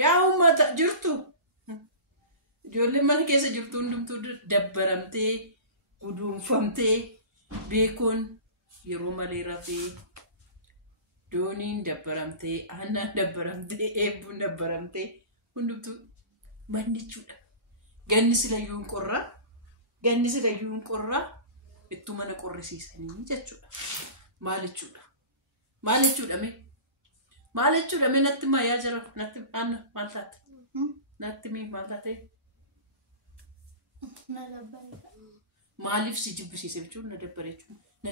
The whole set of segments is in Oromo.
yaa ummata jirtu ijoollee mana keessa jirtu hundumtuu dabbaramtee guduunfamtee beekuun yeroo malee rafee dooniin dabbaramtee aannan dabbaramtee eebbuun dabbaramtee hundumtuu mannichuudha. Ganni silayyuun qorraa ittu mana qorrisiisanii jechuudha. Maalichuudha me natti maayaa jira natti aanna maal taate natti maal taate maaliif si jibbisiise jechuun na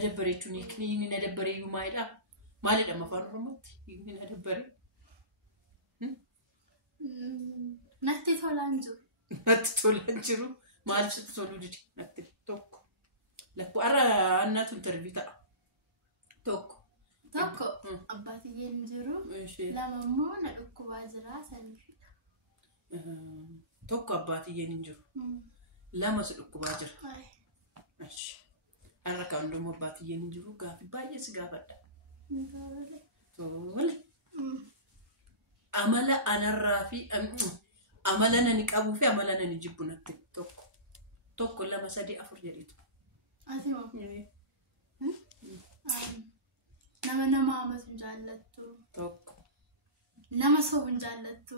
dabbareechuun hiikni na dabbareeyyuu maalidha mafaan oromootti hiikni na dabbaree natti tolaan jiru maaliif sitti toluu didi natti tokko lakku ara annaatu intervii ta'a tokko abbatiyyeen jiru lama immoo na dhukkubaa jira saniifidha. Tokko abbatiyyeen jiru lama si dhukkubaa jira. Arra kan hundumuu abbatiyyeen jiru gaaffii baay'ee si gaafadha. Amala anarraa fi amala nani qabuu fi amala nani jibbu natti tokko lama sadii afur jedhitu. nama amatu jaallattu tokko nama sobu jaallattu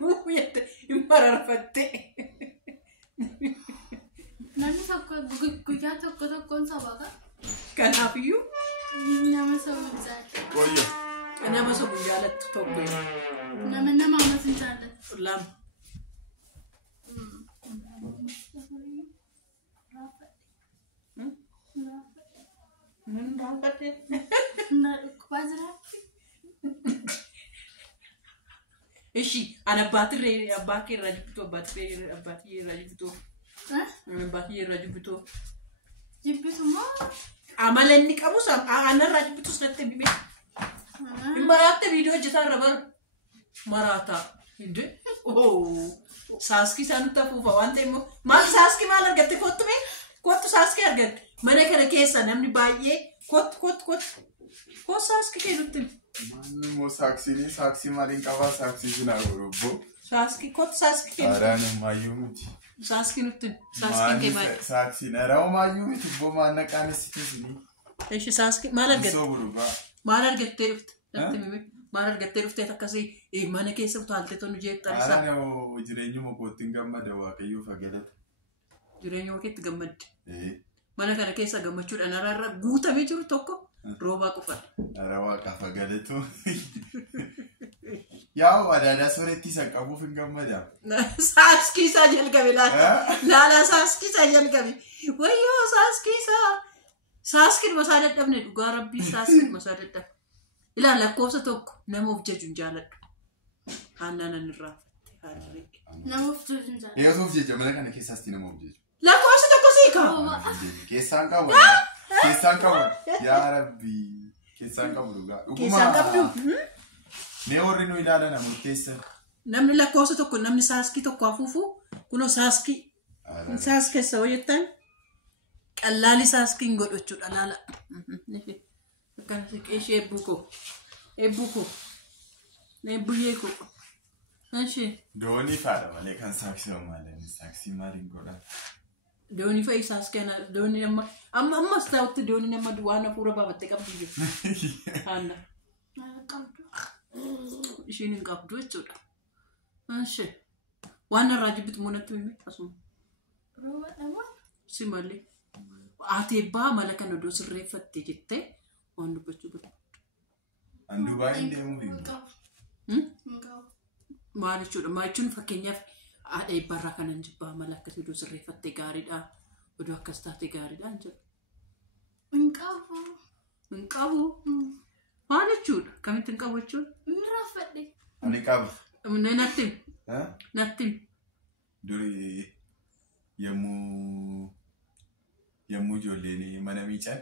Muyete impararfatte namni tokko guyyaa tokkoon sabaka kanaafiyyuu nama sobu jaallattu nama sobu jaallattu tokko nama amatu jaallattu lama Ishi ana batire abaki rajibito jibbitu mo amalenni qabu sam ana rajibito snatte bibe imbarate video jita rabar marata inde saski sanutta fufa wante mo ma saski mal argatte kottu saski argatte mana kana keessa namni baay'ee ko saski keedutti Mo saksi malin kawa saksi jina gurubbo. Saski keedutti. Arane mayumti. Saski nutti saski keebai. Saksi naraw mayumti bo manna qanisiti sini. Eshi saski mal argatte. So guruba. Mal argatte rufte. Mal argatte rufte akkasi mana keessa utaalte tonu jeettan isa. Arane jireenyu mo kootin gammada waaqayyo fagalata. Jireenyu keetti gammadde. Mana kana keessa gammachuudhaan ararra guutamee jiru tokko rooba qofadha. Arawa kafa galetu. Yaa wadaada soretti saqabuuf hin gammada. Saskisa jalqabe laala saskisa jalqabe. Wayyoo saskin masaa dadhabne dhugaa rabbii saskin masaa dadhabne. Ilaala lakkoofsa tokko nama of jajuun jaaladhu. Haannaan irraa fatte nama of jajuun jaaladhu. Eeyotuuf jecha mana kana keessaasti nama of jechu. Lakkoofsa tokko siika. Keessaan qabu. Yaa Rabbi. Keessaan qabu dhugaa. Keessaan qabdu. Mee warri nu ilaalan murteessa. Namni lakkoofsa tokko namni saaskii tokko afuufu kunoo saaskii keessa hojjetan qallaali saaskiin godhachuudha laala. Kan ishee eebbuko neebbuyeeko. Anshi. Doonii faadha malee kan saaksii maaliin saaksii maaliin godha. Doonii fa'i saaskii doonii amma staawutti doonii nama waan hafuura baafattee qabdu jiru. Haana. Ishiin hin qabdu jechuudha. Anshi. Waan irraa jibbitu monatti mimmi asuma. Si malee. Ati eebbaa mala kan odoo sirreeffatte jettee waan dubbachuu barbaadu. Andubaa hin deemuu fi maal jechuudha? Maal jechuun fakkeenyaaf haadha eebbarraa kanan jibbaa mala akkasii odoo sirreeffatte gaariidha. Odoo akkas taate gaariidha hin jedhu. Hin qabu. Maal jechuudha? Kamitti hin qabu jechuudha? Inni raafadhe. ani qaba. Natti. Durii yemmuu ijoolleen mana miiccan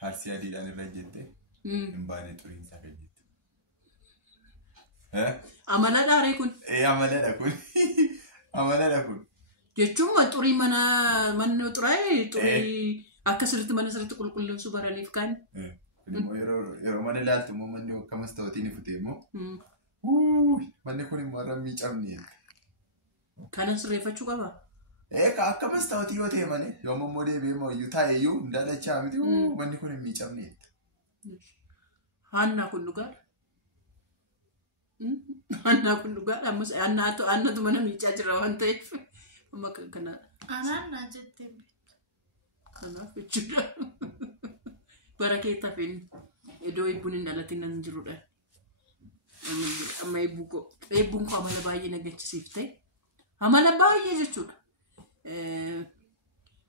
kaalsii adiidhaan irra jette hin baane xuriinsaa kan jette. Amala dhaaree kun. Amaladha kun. Amaladha kun. Jechuun xurii manni xuraa'ee xurii akka sirriitti mana sirriitti qulqulleessuu baraniif kan. Yeroo mana ilaaltu immoo manni akkama mastawaatiin ifutee immoo. Manni kun immoo irra miicamne. Kanas reeffachuu qaba. Akka mastawaatii yoo ta'e malee yoom immoo deebi'ee mooyyuu taa'eyyuu ndaalachaa miti manni kun hin miicamne. Haannaa kun dhugaadha. Haannaa kun dhugaadha. Ammas haannatu mana miicaa jira waan ta'eef. Amma kana. Anaannaa jettee kanaaf jechuudha. Bara keetta fe'in iddoo eebbuun hin dhalatin nan jirudha. Amma eebbuun koo amala baay'ee nagachisiifte. Amala baay'ee jechuudha.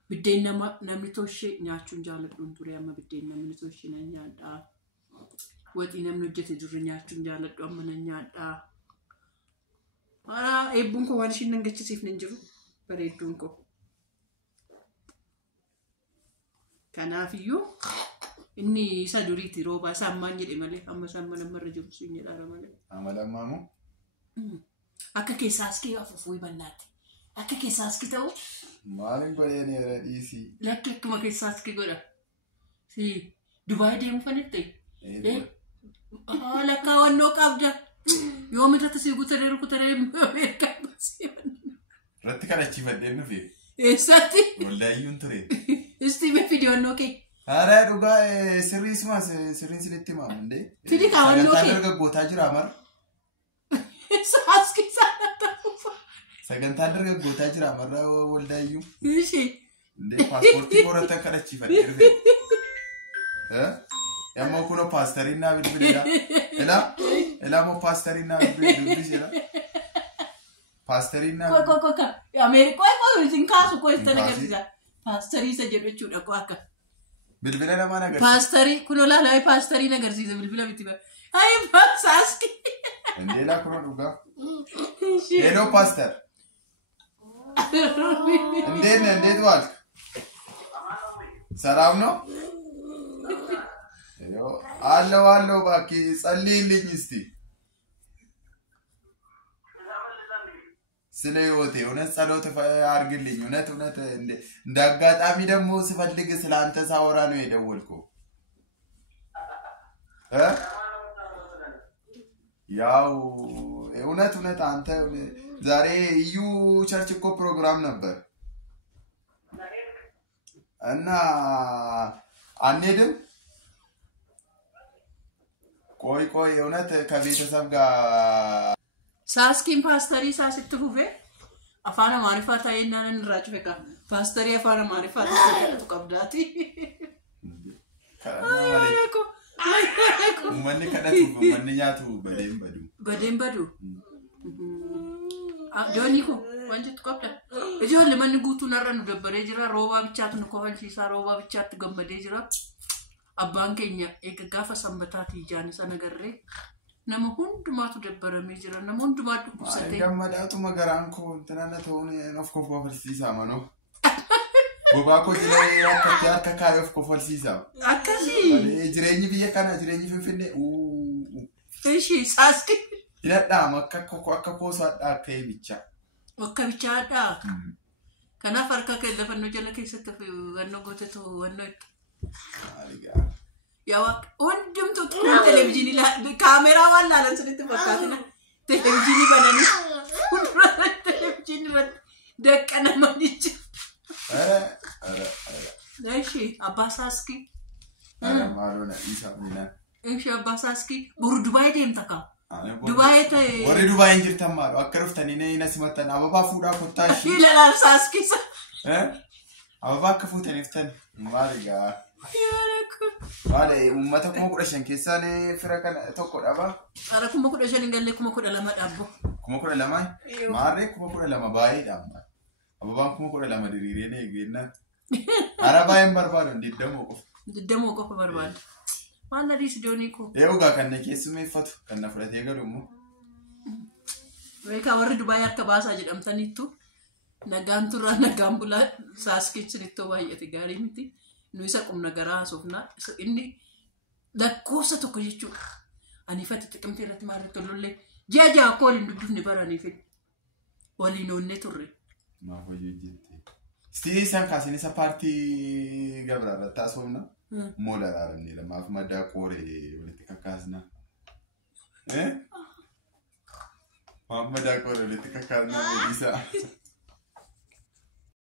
Biddeen namni toshee nyaachuun jaaladhuun ture amma biddeen namni toshee nan nyaadhaa. Waxii namni hojjete durre nyaachuun jaaladhu amma nan nyaadhaa. Eebbuun koo waan ishiin nagachisiifne hin jiru. Bareedduun koo. Kanaafiyyuu inni isa duriiti rooba isaa ammaan jedhe malee amma isaan mana marra jiru siin jedhaara malee. Amala ammaa akka keessaas kee afuufuu bannaati. Akka keessaas kee ta'u. Maalin godhee ni irra dhiisii. Lakki akkuma keessaas kee godha. Dubaay deemu fanitti. Lakkaa wannoo qabda. Yoo miidhata sii rukutaree beekamu. Irratti kadhachiifadhee nufi. Eessatti? Waldaayyuun ture. Istiime fiidiyoon nookee. Haadha dhugaa sirriisumas sirriin sinitti maamundee. Fidi kaawwan nookee. Sagantaan dargaggootaa jira amara. Saaskii sana ta'uufa. Sagantaan dargaggootaa jira amara waldaayyuu. Ishee. Ndee paaspoortii korata kadhachiifadhee dhufe. Yammoo kunoo paastariin naa bilbileedha. Elaa moo paastariin naa bilbileedha. Paastariin naa. Koka. Ameerikaa koo isin kaasu koo isin agarsiisa. Paastarii isa jedhu jechuudha koo akka. Bilbila namaan agarsiisa. Paastarii kunoo laalaa paastariin agarsiisa bilbila miti bara. Ayi paasaski. Ndeela kunoo dhugaa. Hello pastor. Ndeetu waalka. Salaam no? Allo baaki tsalliin liinyisti. ስለ ህይወቴ እውነት ጸሎት አድርግልኝ እውነት እንዳጋጣሚ ደግሞ ስፈልግ ስላንተ ሳወራ ነው የደወልኩት ያው እውነት አንተ ዛሬ እዩ ቸርች እኮ ፕሮግራም ነበር እና አንሄድም ቆይ እውነት ከቤተሰብ ጋር Saaskin paastarii saasitti fufee afaan Amaariffaa ta'ee naan irraa cufeeka. Paastarii afaan Amaariffaa ta'ee qabdaati. Uummanni kadhatuuf uummanni nyaatu badeen badu. Doonii kun waan jettu qabda. Ijoollee manni guutuun har'a nu dabbaree jira. Roobaa bichaatu nu kofalchiisaa. Roobaa bichaatti gammadee jira. Abbaan keenya eega gaafa sanbataatii ijaan isa nagarree. Nama hundumaatu dabbaramee jira. Nama hundumaatu dhukkubsatee. Gammadaatu magaraan koo intana ta'uun of kofalchiisaa manoo. Bobaa koo jireenya akka kaayee of kofalchiisaa. Akkasii. Jireenyi biyya kana jireenyi finfinnee. Ishii saaski. Hidhadhaam akka koosaadhaa akka eebichaa. Akka bichaadhaa. Kanaaf harka keessa fannoo jala keessatti wannoo gootetu wannoo itti. Yaa hundumtuu televezyiinii kaameraa waan laalan sunitti fakkaatina televezyiinii bananii fuuldura televezyiinii irratti daqqanaman jechuudha. Ishee abbaa saaskii. Maaloo isaa miidhaan. Ishee abbaa saaskii boru Dubaayii deemta kaa. Dubaayii ta'e. Warri Dubaayiin jirtan maaloo akka dhuftanii na simattan ababaa fuudhaa kottaa ishee. Ilaalaal saaskisa. Ababaa akka fuutaniif tan maaligaa. Maale uummata 15,000 keessaan fira kana tokko dhaba. Ara 15,000 hin galle 12 dhabbo. 12 maarree 12 baay'eedha amma. Ababaan 12 diriiree eegeenna. Ara baay'een barbaadu diddamoo qofa barbaadu. Waan adiis doonii koo. Eegugaa kan na keessumeeffatu kan na fudhatee galu immoo. Reekaa warri Dubaayii harka baasaa jedhamtaniittu nagaan turraa nagaan bulaa saaskichinittoo baay'ate gaarii miti. Nu isa qumna garaa haasofnaa inni lakkoofsa tokko jechuudha. Ani ifatti xiqqimtii irratti maarratti tolollee ji'a akka waliin dubdufne baraniif waliin oonnee turre. Maaf hojii hojjette. Stii isaan kaasin isa paartii gabraa irratti haasofna. Moola raarannee lamaaf maddaa qooree walitti kakkaasna. Muhammad aku udah lihat kakaknya bisa.